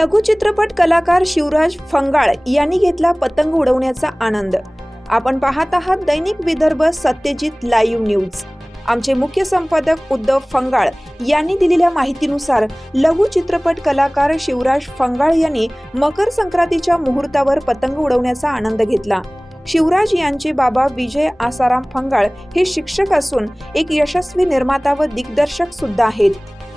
लघुचित्रपट कलाकार शिवराज फंगाळ यांनी घेतला पतंग उडवण्याचा आनंद. आपण पाहत आहात दैनिक विदर्भ सत्यजित लाईव्ह न्यूज. आमचे मुख्य संपादक उद्धव फंगाळ यांनी दिलेल्या माहितीनुसार लघु चित्रपट कलाकार शिवराज फंगाळ यांनी मकर संक्रांतीच्या मुहूर्तावर पतंग उडवण्याचा आनंद घेतला. शिवराज यांचे बाबा विजय आसाराम फंगाळ हे शिक्षक असून एक यशस्वी निर्माता व दिग्दर्शक सुद्धा आहेत.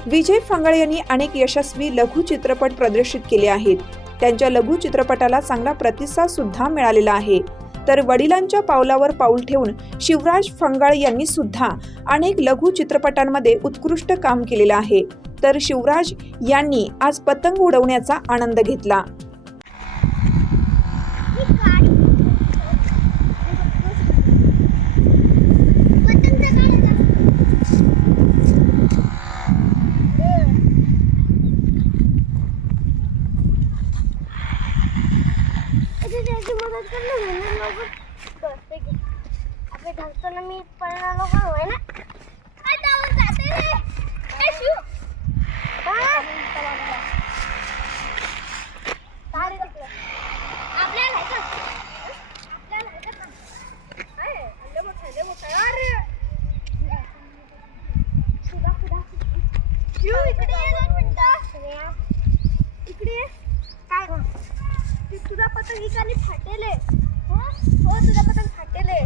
विजय फांगळे यांनी अनेक यशस्वी लघु चित्रपट प्रदर्शित केले आहेत. त्यांच्या लघु चित्रपटाला चांगला प्रतिसाद सुद्धा मिळालेला आहे. तर वडिलांच्या पावलावर पाऊल ठेवून शिवराज फंगाळ यांनी सुद्धा अनेक लघु चित्रपटांमध्ये उत्कृष्ट काम केलेलं आहे. तर शिवराज यांनी आज पतंग उडवण्याचा आनंद घेतला. आपले ढकताना मी पळणार होय ना काय धावत जाते रे ए शिव काय? काय रे तिकडं? आपल्याला सुधा, सुधा. इकडे इकडे काय पतंग इकडे फाटेल. आहे. हो तुझा पतंग फाटेले